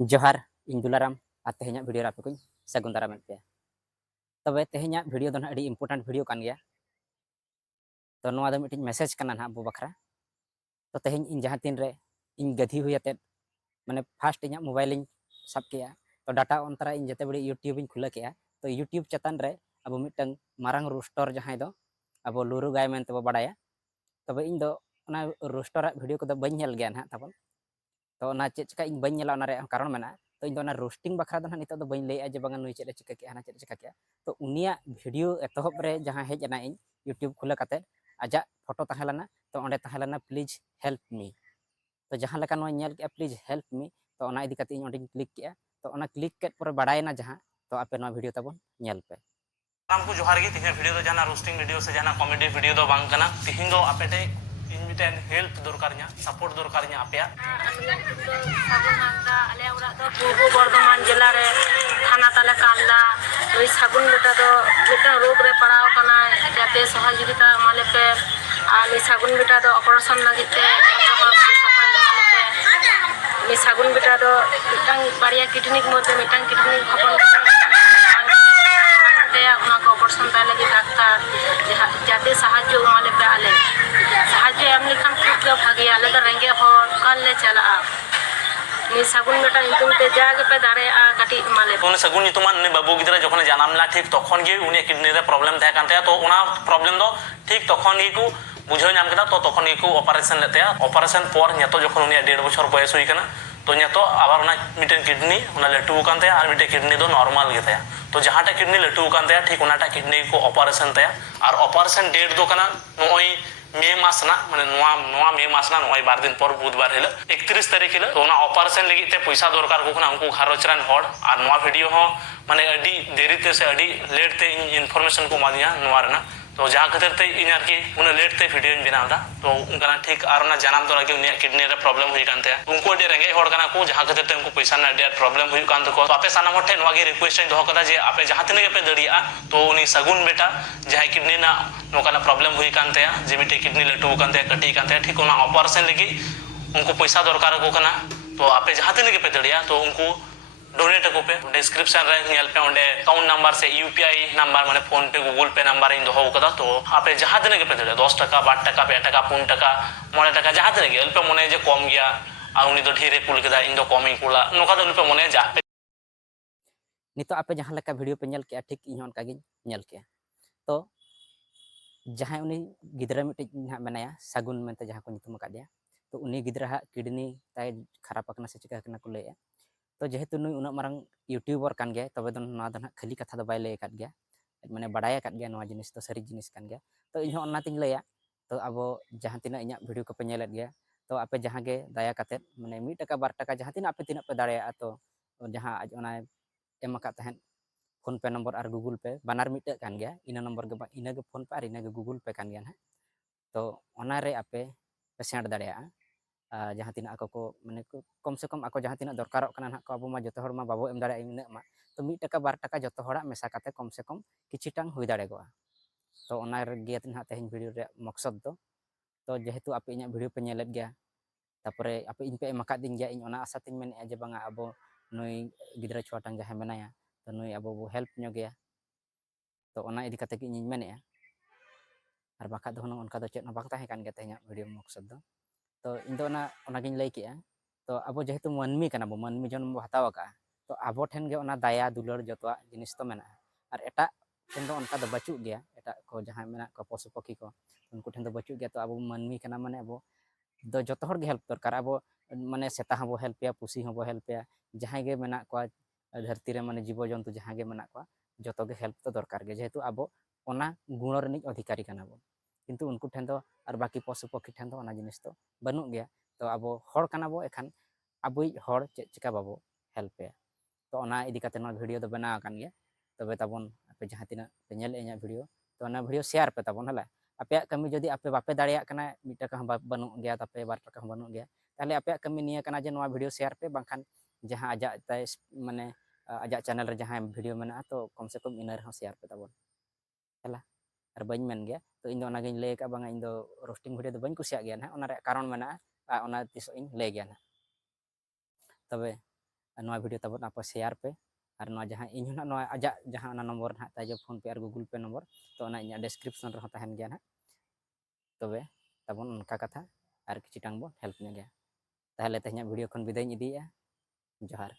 जोहार इन दुलाराम और तेहना वीडियो आपे को सगुन दाराम पे तबे तेहना वीडियो दो अड़ी इम्पोर्टेंट वीडियो कान गया तो नोआ दो मिटिंग मैसेज करना ना बो बखरा तो तेहन इन जहाँ तीन रे इन गधी हुई माने फास्ट इन मोबाइल इन सब किया तो डाटा अंतरा इन जते बड़ी यूट्यूब इन खुला किया तो यूट्यूब चतान रे अब मिटन मारंग रोस्टर जहाँ दो अब लुरु गाय मेन तब बाड़ाया तबे इन दो रोस्टर वीडियो को बन नेल गया ना तब तो चेक चिका इन बन कारण मेना तो इन रोस्टिंग बखरा दो नित बी लैया जे बांगा नुई चेक चिका के चेक चिका के तो उनिया वीडियो एतहब रे जहाँ हेजना इन यूट्यूब खुला करते आजा फोटो तहलना तो अंडे तहलना प्लीज हेल्प मी तो जहाँ लेका नोय नेल के प्लीज हेल्प मी तो ओना इदी कते इन ओंडे क्लिक के तो ओना क्लिक के पर बाडायना जहाँ तो आपे नो वीडियो तबन नेल पे सालाम को जोहार गी तिहिन वीडियो दो जाना रोस्टिंग वीडियो से जाना कॉमेडी वीडियो दो बांग कना तिहिन दो आपे टे इन मिटेन हेल्प दरकारnya सपोर्ट दरकारnya आपया सागुन हांसदा आले उड़ा दो पूर्व बर्धमान जिला रे थाना ताले कामला ओई सागुन बेटा दो बेटा रोग रे पड़ाव कना जाते सहयोगिता माले पे आनी सागुन बेटा दो ऑपरेशन लगिते मी सागुन बेटा दो मिटang बारिया किडनी के मध्य मिटang किडनी हपन उना को ऑपरेशन ताले लगी डाक्टर जाते साहाय्य माले पे आले साहाय्य एम लिखन खूब भागे आले तो रेंगे हर कल ले चला नि सागुन बेटा इंतुम ते जाग पे दारे आ काटी माले उन सागुन नितुमान ने बाबू गिदरा जखन जानामला ठीक तखन गे उनी किडनी रे प्रॉब्लम था कानते तो उना प्रॉब्लम दो ठीक तखन गे को बुझो नाम केदा तो तखन गे को ऑपरेशन लेते ऑपरेशन पर नेतो जखन उनी 1.5 बछर बयस हुई कना तो नेतो आबार उना मिटेन किडनी उना लटू कानते और मिटे किडनी दो नॉर्मल गेता तो जहांटा किडनी लटू कानते ठीक उनाटा किडनी को ऑपरेशन ते और ऑपरेशन डेट दो कना नोई मे मासना माने नोआ मे मासना नोई 12 दिन पर बुधवार हिल 31 तारीख हिल तो ना ऑपरेशन लगी ते पैसा दरकार को खना उनको घारोच रान हड़ और नोआ वीडियो हो माने अडी देरी ते से अडी लेट ते इन्फॉर्मेशन को मादिया नोआ रना तो जहाँ खातिर ते इन आरकी उन लेट ते वीडियो बनावदा तो उनका ठीक और ना जानम तो लगे उन किडनी रे प्रॉब्लम हुई कानते उनको अडी रेंगे हड़ कना को जहाँ खातिर ते उनको पैसा ना अडी प्रॉब्लम हुई कान तो आपे सानाम ठे नोआ गे रिक्वेस्ट इन दोह कदा जे आपे जहाँ तिने पे दड़िया तो उनी सगुन बेटा जहाँ किडनी ना नोकाना प्रॉब्लम हुई कानते जे मिटे किडनी लटू कानते कटी कानते ठीक उना ऑपरेशन लगी उनको पैसा दरकार को कना तो आपे जहाँ तिने पे दड़िया तो उनको डोनेट को पे डिस्क्रिप्शन रे नेल पे ओंडे अकाउंट नंबर से यूपीआई नंबर माने फोन पे गूगल पे नंबर इन दोहो कदा तो आपे जहाँ दिन के पे दे 10 टका 12 टका 2 टका 5 टका 9 टका जहाँ दिन के अल्प मने जे कम गया आ उनी दो ढेरे कुल केदा इन दो कम कुला नोका दो पे मने जा पे नितो आपे जहाँ लेका वीडियो पे नेल के ठीक इन उनका गे नेल के तो जहाँ उनी गिदरा मिटे मेनाया सागुन मेनते जहाँ को नितुम का दिया तो उनी गिदरा किडनी ताय खराब अकना से चिका कना को लेया तो जेहेतु नुई उना मारंग यूट्यूबर कान गया तबे दो ना दो खाली कथा दो बाय लay काट गया माने बड़ाया काट गया नोआ जिनिस तो सारी जिनिस कान गया तो इन ओना तिन लैया तो अब जहाँ तीना इना वीडियो को पे नेलेत गया तो आपे जहाँ गे दया काते माने 1 टका 2 टका जहाँ तीना आपे तीना पे दाड़ेया तो जहाँ आज ओना एम का तहन फोन पे नंबर और गूगल पे बानार मिटे कान गया इन नंबर के इना के फोन पे और इना के गूगल पे कान गया ना तो ओना रे आपे पेसेंट दाड़ेया जहाँ तीना ako को माने कम से कम ako जहाँ तीना दरकारों कना ना को अब मा जतो हर मा बाबो एम दाड़े इना मा तो 1 टका 2 टका जतो हड़ा मेसा काते कम से कम किछिटांग हुई दाड़े गोआ तो ओना रे गे तिन तेहन वीडियो रे मकसद दो तो जेहेतु आपे इना वीडियो पे नेलेत गया तापरे आपे इन पे एमाका दिन गया इन ओना आशा तिन मेने जे बांगा अब नई गिदरा छुआटांग जहाँ मेनाया तो नई अब बो हेल्प नो गया तो ओना इदी कते कि इन मेनेया और बाका दो उनका दो चेत बांग ताहे कान गया तेहना वीडियो मकसद दो तो इन दो ना गिन लay किया तो अब जेहेतु मानमी कना बो मानमी जन्म बो हताव का तो अब ठेन गे ओना दया दुलर जतवा जिनिस तो मेना और एटा ठेन दो उनका दो बचु गया एटा को जहाँ मेना को पशु पक्षी को उनको ठेन दो बचु गया तो अब मानमी कना माने अब दो जतो हर गे हेल्प दरकार अब माने सेता हबो हेल्प या पुसी हबो हेल्प या जहाँ गे मेना को धरती रे माने जीव जंतु जहाँ गे मेना को जतो गे हेल्प तो दरकार गे जेहेतु अब ओना गुण रनिक अधिकारी कना बो किंतु उनको ठेन दो और बाकी पशु पक्षी ठेन दो ओना जिनिस तो बनू गया तो अब हर कना बो एखान अबुई हर चे चिका बाबो हेल्प या तो ओना इदी काते ना वीडियो दो बना कान गया तबे ताबन आपे जहाँ तीना पे नेल एኛ वीडियो तो ना वीडियो शेयर पे ताबन हला आपे कमी जदि आपे बापे दाड़िया कना 1 टका बनू गया तापे 2 टका बनू गया ताले आपे कमी निया कना जे नोआ वीडियो शेयर पे बांखान जहाँ आजा ताय माने आजा चैनल रे जहाँ वीडियो मेना तो कम से कम इनर शेयर पे ताबन हला और बन मेन गया तो इन दो ना गिन लay का बांगा इन दो रोस्टिंग वीडियो दो बन कुसिया गया ना ओना रे कारण मेना ओना तिस इन लay गया ना तबे ᱱᱚᱣᱟ ᱵᱷᱤᱰᱤᱭᱳ ᱛᱟᱵᱚᱱ ᱟᱯᱮ ᱥᱮᱭᱟᱨ ᱯᱮ ᱟᱨ ᱱᱚᱣᱟ ᱡᱟᱦᱟᱸ ᱤᱧ ᱦᱚᱸ ᱱᱚᱣᱟ ᱟᱡᱟᱜ ᱡᱟᱦᱟᱸ ᱚᱱᱟ ᱱᱚᱢᱵᱚᱨ ᱱᱟᱦᱟᱜ ᱛᱟᱭ ᱯᱷᱳᱱ ᱯᱮ ᱟᱨ ᱜᱩᱜᱩᱞ ᱯᱮ ᱱᱚᱢᱵᱚᱨ ᱛᱚ ᱚᱱᱟ ᱤᱧᱟᱹᱜ ᱰᱮᱥᱠᱨᱤᱯᱥᱚᱱ ᱨᱮᱦᱚᱸ ᱛᱟᱦᱮᱱ ᱜᱮᱭᱟ ᱱᱟᱦᱟᱜ ᱛᱚᱵᱮ ᱛᱟᱵᱚᱱ ᱚᱱᱠᱟ ᱠᱟᱛᱷᱟ ᱟᱨ ᱠᱤᱪᱷᱩᱴᱟᱝ ᱵᱚᱱ ᱦᱮल्प ᱧᱚᱜ ᱜᱮᱭᱟ ᱛᱟᱦᱚᱞᱮ ᱛᱮᱦᱮᱧᱟᱜ ᱵᱷᱤᱰᱤᱭᱳ ᱠᱷᱚᱱ ᱵᱤᱫᱟᱹᱭᱤᱧ ᱤᱫᱤᱭᱮᱜᱼᱟ ᱡᱚᱦᱟᱨ